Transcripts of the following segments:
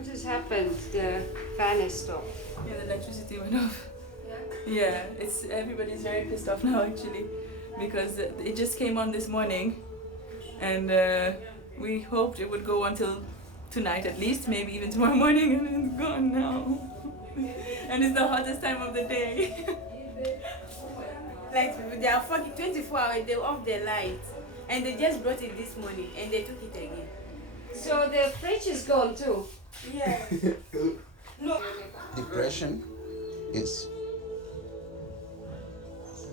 What has happened? The fan is stopped. Yeah, the electricity went off. Yeah, it's everybody's very pissed off now actually, because it just came on this morning, and we hoped it would go until tonight at least, maybe even tomorrow morning, and it's gone now. And it's the hottest time of the day. Like they are fucking 24 hours, they off the light. And they just brought it this morning and they took it again. So the fridge is gone too. Yeah. No. Depression is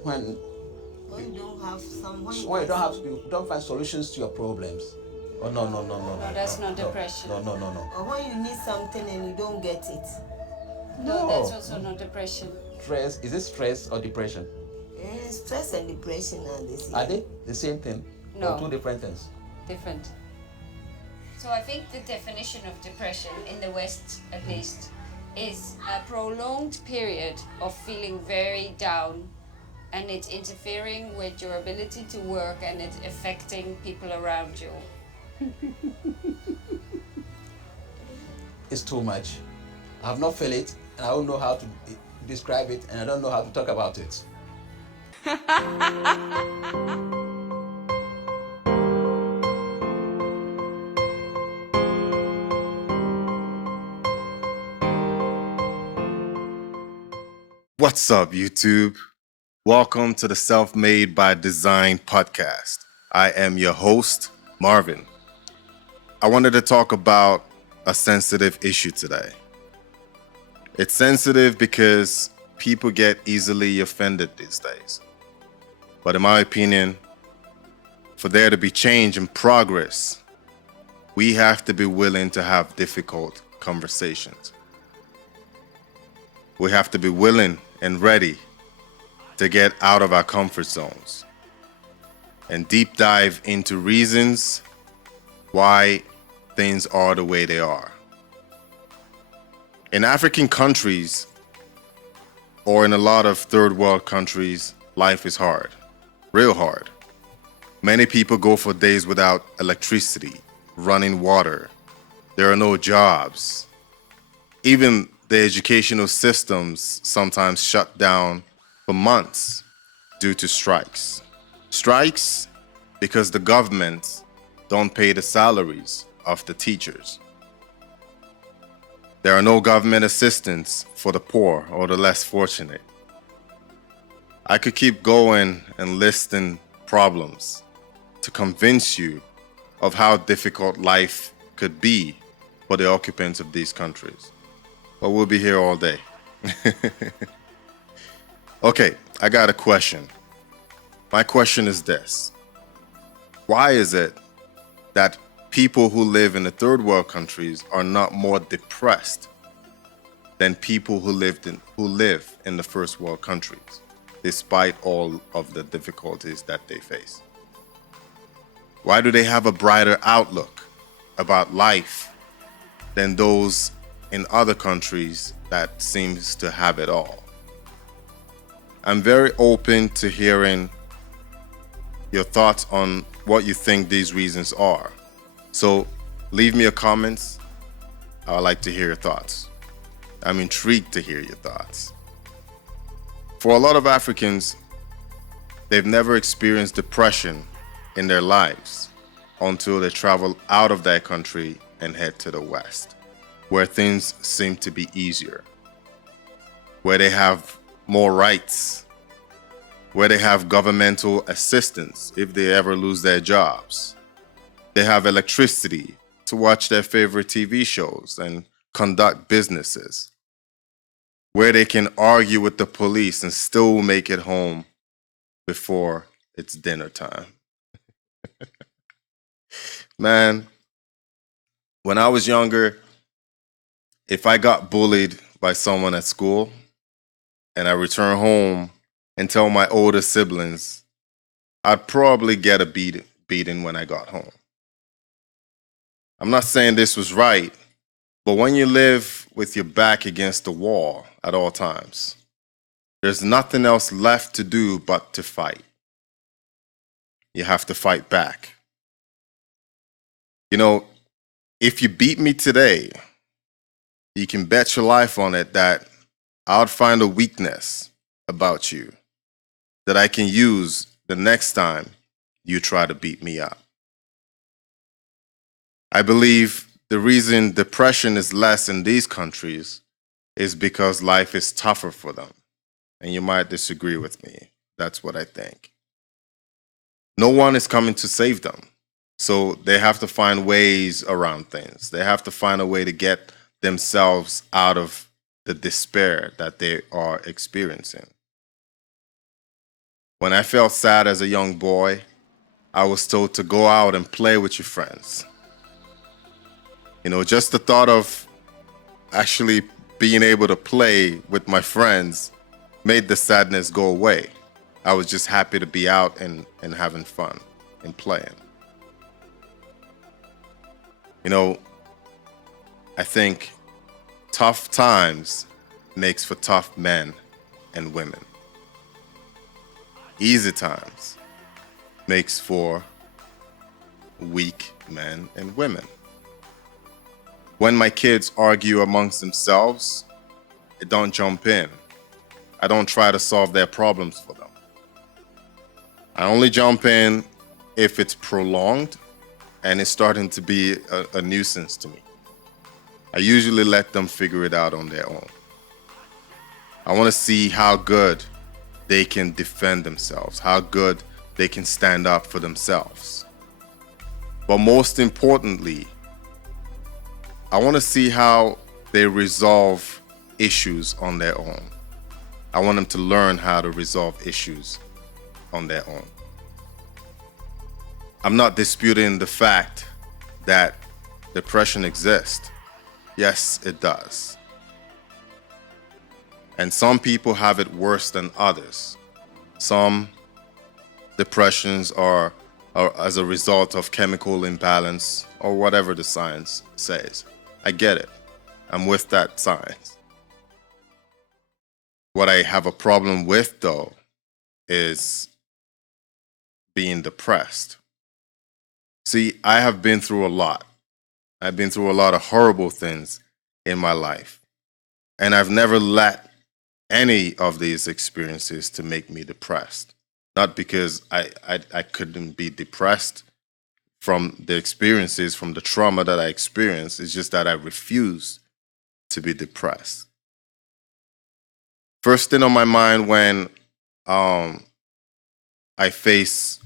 when When you don't have some, when you don't find solutions to your problems. Oh no. No, that's not depression. No. or when you need something and you don't get it. No, that's also not depression. Stress, is it stress or depression? Stress and depression are the same. Are they the same thing? No. Or two different things? Different. So I think the definition of depression in the West, at least, is a prolonged period of feeling very down, and it's interfering with your ability to work, and it's affecting people around you. It's too much. I have not felt it, and I don't know how to describe it, and I don't know how to talk about it. What's up, YouTube? Welcome to the Self-Made by Design podcast. I am your host, Marvin. I wanted to talk about a sensitive issue today. It's sensitive because people get easily offended these days. But in my opinion, for there to be change and progress, we have to be willing to have difficult conversations. We have to be willing and ready to get out of our comfort zones and deep dive into reasons why things are the way they are. In African countries, or in a lot of third world countries, life is hard, real hard. Many people go for days without electricity, running water. There are no jobs. Even the educational systems sometimes shut down for months due to strikes. Strikes because the government don't pay the salaries of the teachers. There are no government assistance for the poor or the less fortunate. I could keep going and listing problems to convince you of how difficult life could be for the occupants of these countries. But we'll be here all day. Okay, I got a question. My question is this. Why is it that people who live in the third world countries are not more depressed than people who live in the first world countries, despite all of the difficulties that they face? Why do they have a brighter outlook about life than those in other countries that seems to have it all? I'm very open to hearing your thoughts on what you think these reasons are. So leave me a comment. I would like to hear your thoughts. I'm intrigued to hear your thoughts. For a lot of Africans, they've never experienced depression in their lives until they travel out of their country and head to the West, where things seem to be easier, where they have more rights, where they have governmental assistance if they ever lose their jobs. They have electricity to watch their favorite TV shows and conduct businesses, where they can argue with the police and still make it home before it's dinner time. Man, when I was younger, if I got bullied by someone at school and I return home and tell my older siblings, I'd probably get a beating when I got home. I'm not saying this was right, but when you live with your back against the wall at all times, there's nothing else left to do but to fight. You have to fight back. You know, if you beat me today, you can bet your life on it that I would find a weakness about you that I can use the next time you try to beat me up. I believe the reason depression is less in these countries is because life is tougher for them. And you might disagree with me. That's what I think. No one is coming to save them. So they have to find ways around things. They have to find a way to get themselves out of the despair that they are experiencing. When I felt sad as a young boy, I was told to go out and play with your friends. You know, just the thought of actually being able to play with my friends made the sadness go away. I was just happy to be out and having fun and playing. You know, I think tough times makes for tough men and women. Easy times makes for weak men and women. When my kids argue amongst themselves, I don't jump in. I don't try to solve their problems for them. I only jump in if it's prolonged and it's starting to be a nuisance to me. I usually let them figure it out on their own. I want to see how good they can defend themselves, how good they can stand up for themselves. But most importantly, I want to see how they resolve issues on their own. I want them to learn how to resolve issues on their own. I'm not disputing the fact that depression exists. Yes, it does. And some people have it worse than others. Some depressions are as a result of chemical imbalance or whatever the science says. I get it. I'm with that science. What I have a problem with, though, is being depressed. See, I have been through a lot. I've been through a lot of horrible things in my life. And I've never let any of these experiences to make me depressed. Not because I couldn't be depressed from the experiences, from the trauma that I experienced. It's just that I refuse to be depressed. First thing on my mind when I face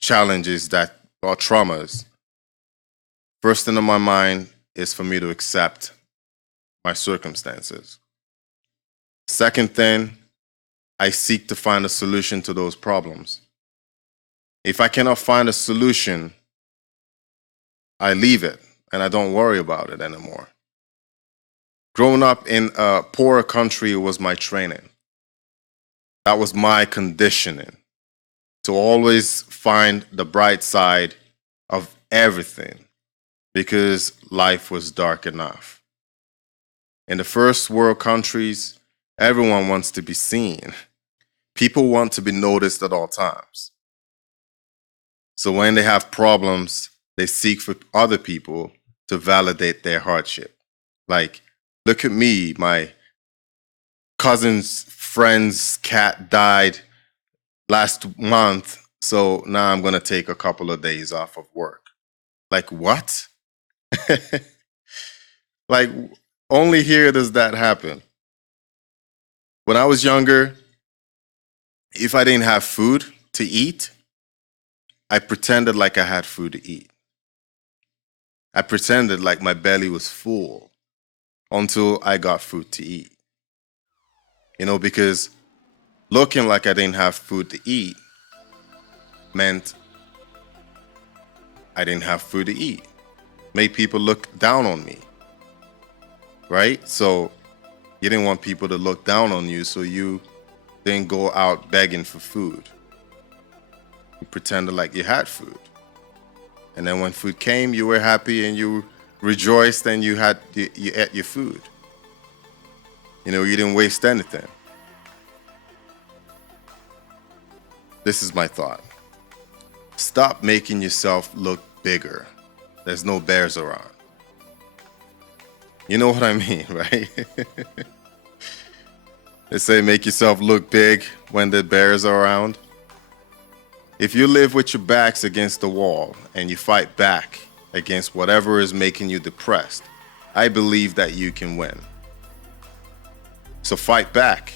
challenges that are traumas, first thing on my mind is for me to accept my circumstances. Second thing, I seek to find a solution to those problems. If I cannot find a solution, I leave it and I don't worry about it anymore. Growing up in a poorer country was my training. That was my conditioning to always find the bright side of everything because life was dark enough. In the first world countries, everyone wants to be seen. People want to be noticed at all times. So when they have problems, they seek for other people to validate their hardship. Like, look at me, my cousin's friend's cat died last month, so now I'm going to take a couple of days off of work. Like, what? Like, only here does that happen. When I was younger, if I didn't have food to eat, I pretended like I had food to eat. I pretended like my belly was full until I got food to eat. You know, because looking like I didn't have food to eat meant I didn't have food to eat. Made people look down on me, right? So you didn't want people to look down on you, so you didn't go out begging for food. You pretended like you had food. And then when food came, you were happy and you rejoiced and you ate your food. You know, you didn't waste anything. This is my thought. Stop making yourself look bigger. There's no bears around. You know what I mean, right? They say make yourself look big when the bears are around. If you live with your backs against the wall and you fight back against whatever is making you depressed, I believe that you can win. So fight back.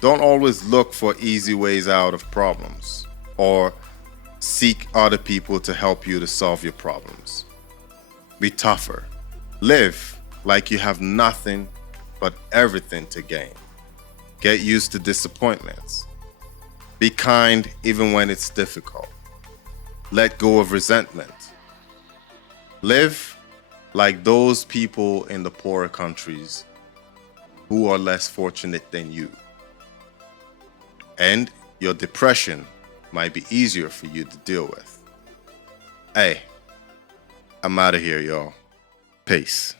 Don't always look for easy ways out of problems or seek other people to help you to solve your problems. Be tougher. Live like you have nothing but everything to gain. Get used to disappointments. Be kind even when it's difficult. Let go of resentment. Live like those people in the poorer countries who are less fortunate than you. And your depression might be easier for you to deal with. Hey, I'm out of here, y'all. Peace.